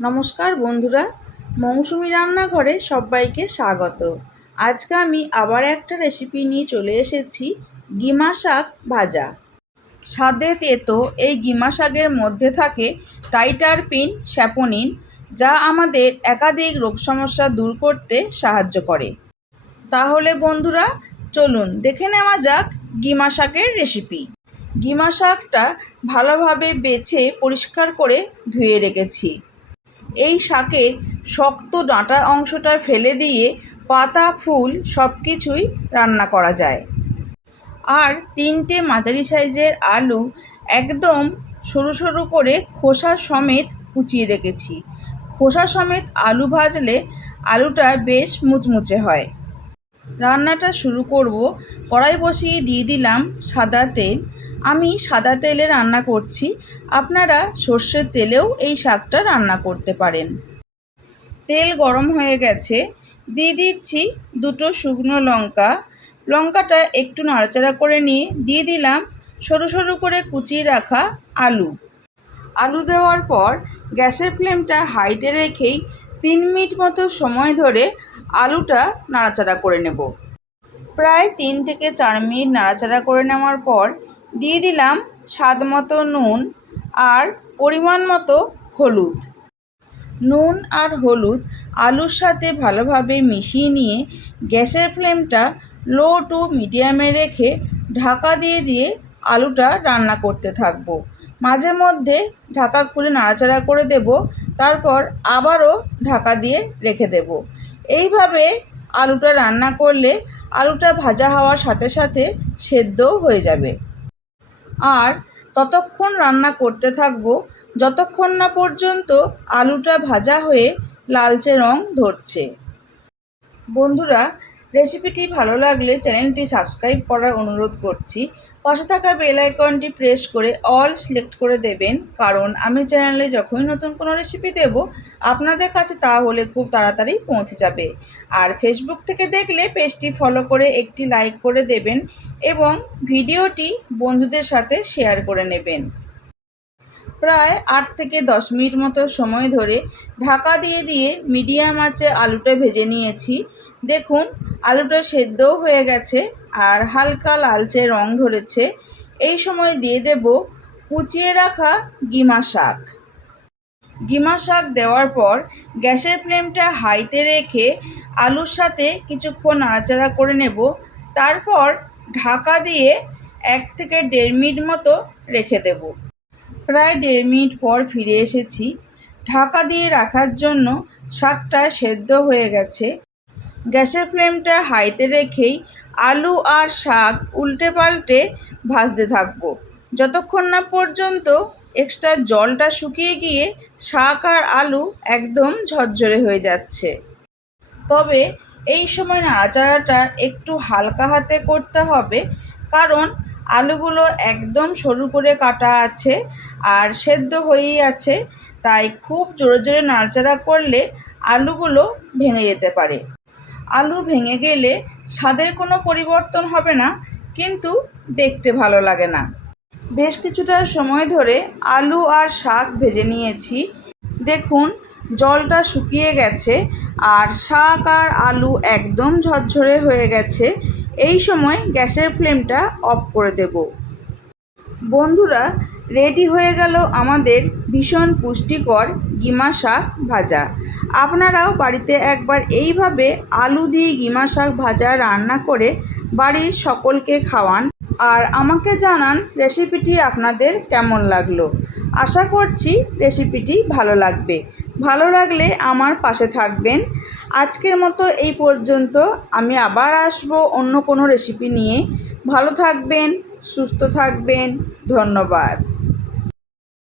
নমস্কার বন্ধুরা, মৌসুমি রান্নাঘরে সবাইকে স্বাগত। আজকে আমি আবার একটা রেসিপি নিয়ে চলে এসেছি, গিমা শাক ভাজা। স্বাদে তেতো এই গিমা শাকের মধ্যে থাকে টাইটারপিন স্যাপোনিন, যা আমাদের একাধিক রোগ সমস্যা দূর করতে সাহায্য করে। তাহলে বন্ধুরা, চলুন দেখে নেওয়া যাক গিমা শাকের রেসিপি গিমা শাকটা ভালোভাবে বেছে পরিষ্কার করে ধুয়ে রেখেছি। এই শাকের শক্ত ডাঁটা অংশটা ফেলে দিয়ে পাতা, ফুল সব কিছুই রান্না করা যায়। আর তিনটে মাঝারি সাইজের আলু একদম সরু সরু করে খোসা সমেত কুচিয়ে রেখেছি। খোসা সমেত আলু ভাজলে আলুটা বেশ মুচমুচে হয়। রান্নাটা শুরু করব। কড়াই বসিয়ে দিয়ে দিলাম সাদা তেল। আমি সাদা তেলে রান্না করছি। আপনারা সর্ষের তেলেও এই শাকটা রান্না করতে পারেন। তেল গরম হয়ে গেছে। দিয়ে দিচ্ছি দুটো শুকনো লঙ্কা। লঙ্কাটা একটু নাড়াচাড়া করে নিয়ে দিয়ে দিলাম সরু সরু করে কুচিয়ে রাখা আলু। আলু দেওয়ার পর গ্যাসের ফ্লেমটা হাইতে রেখেই তিন মিনিট মতো সময় ধরে আলুটা নাড়াচাড়া করে নেব। প্রায় তিন থেকে চার মিনিট নাড়াচাড়া করে নেওয়ার পর দিয়ে দিলাম স্বাদ মতো নুন আর পরিমাণ মতো হলুদ। নুন আর হলুদ আলুর সাথে ভালোভাবে মিশিয়ে নিয়ে গ্যাসের ফ্লেমটা লো টু মিডিয়ামে রেখে ঢাকা দিয়ে দিয়ে আলুটা রান্না করতে থাকব। মাঝে মধ্যে ঢাকা খুলে নাড়াচাড়া করে দেব, তারপর আবারও ঢাকা দিয়ে রেখে দেব। এইভাবে আলুটা রান্না করলে আলুটা ভাজা হওয়ার সাথে সাথে সেদ্ধও হয়ে যাবে। আর ততক্ষণ রান্না করতে থাকব, যতক্ষণ না পর্যন্ত আলুটা ভাজা হয়ে লালচে রং ধরছে। বন্ধুরা রেসিপিটি ভালো লাগলে চ্যানেলটি সাবস্ক্রাইব করার অনুরোধ করছি। পাশে থাকা বেল আইকনটি প্রেস করে অল সিলেক্ট করে দেবেন। কারণ আমি চ্যানেলে যখনই নতুন কোনো রেসিপি দেব, আপনাদের কাছে তা হলে খুব তাড়াতাড়ি পৌঁছে যাবে। আর ফেসবুক থেকে দেখলে পেজটি ফলো করে একটি লাইক করে দেবেন এবং ভিডিওটি বন্ধুদের সাথে শেয়ার করে নেবেন। প্রায় আট থেকে দশ মিনিট মতো সময় ধরে ঢাকা দিয়ে দিয়ে মিডিয়াম আঁচে আলুটা ভেজে নিয়েছি। দেখুন, আলুটা সেদ্ধও হয়ে গেছে আর হালকা লালচে রং ধরেছে। এই সময় দিয়ে দেব কুচিয়ে রাখা গিমা শাক। গিমা শাক দেওয়ার পর গ্যাসের ফ্লেমটা হাইতে রেখে আলুর সাথে কিছুক্ষণ নাড়াচাড়া করে নেব। তারপর ঢাকা দিয়ে এক থেকে দেড় মিনিট মতো রেখে দেব। প্রায় দেড় মিনিট পর ফিরে এসেছি। ঢাকা দিয়ে রাখার জন্য শাকটা সেদ্ধ হয়ে গেছে। গ্যাসের ফ্লেমটা হাইতে রেখেই আলু আর শাক উল্টে পাল্টে ভাজতে থাকব। যতক্ষণ না পর্যন্ত এক্সট্রা জলটা শুকিয়ে গিয়ে শাক আর আলু একদম ঝরঝরে হয়ে যাচ্ছে। তবে এই সময় নাড়াচাড়াটা একটু হালকা হাতে করতে হবে, কারণ আলুগুলো একদম সরু করে কাটা আছে আর সেদ্ধ হয়েই আছে, তাই খুব জোরে জোরে নাড়াচাড়া করলে আলুগুলো ভেঙে যেতে পারে। আলু ভেঙে গেলে স্বাদের কোনো পরিবর্তন হবে না, কিন্তু দেখতে ভালো লাগে না। বেশ কিছুটা সময় ধরে আলু আর শাক ভেজে নিয়েছি। দেখুন, জলটা শুকিয়ে গেছে আর শাক আর আলু একদম ঝরঝরে হয়ে গেছে। এই সময় গ্যাসের ফ্লেমটা অফ করে দেব। বন্ধুরা, রেডি হয়ে গেল আমাদের ভীষণ পুষ্টিকর গিমা শাক ভাজা। আপনারাও বাড়িতে একবার এইভাবে আলু দিয়ে গিমা শাক ভাজা রান্না করে বাড়ির সকলকে খাওয়ান আর আমাকে জানান রেসিপিটি আপনাদের কেমন লাগল। আশা করছি রেসিপিটি ভালো লাগবে। ভালো লাগলে আমার পাশে থাকবেন। আজকের মতো এই পর্যন্ত আমি আবার আসব অন্য কোনো রেসিপি নিয়ে। ভালো থাকবেন, সুস্থ থাকবেন, ধন্যবাদ।